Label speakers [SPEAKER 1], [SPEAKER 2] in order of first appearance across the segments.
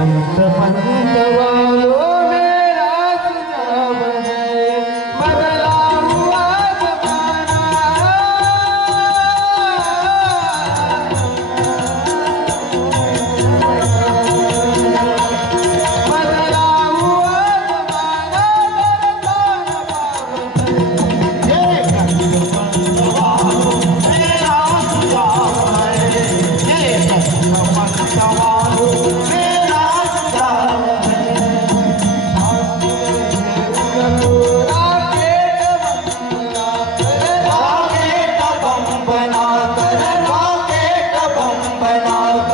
[SPEAKER 1] and the. 拜拜。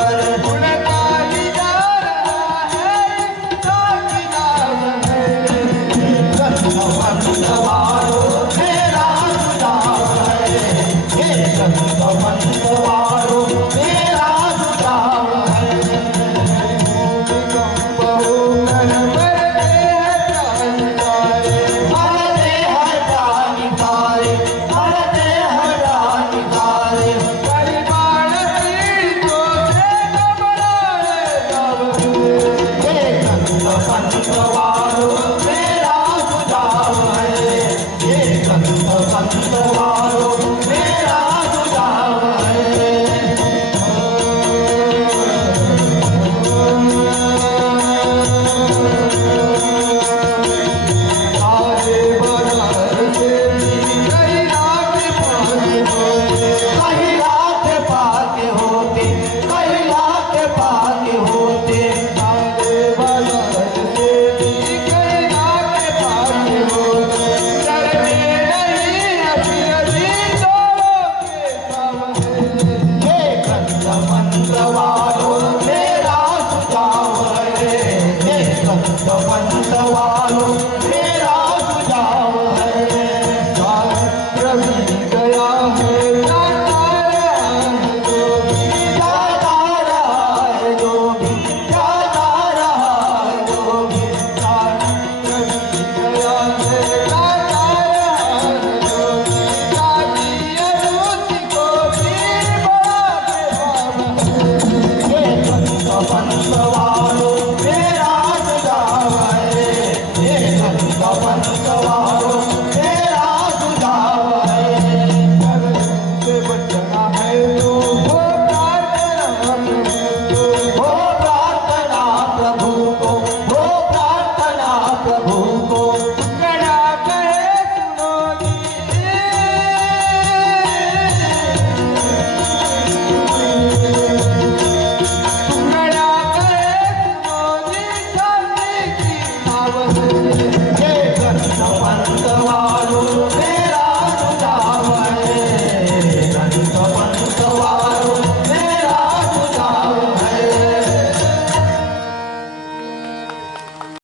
[SPEAKER 1] Oh,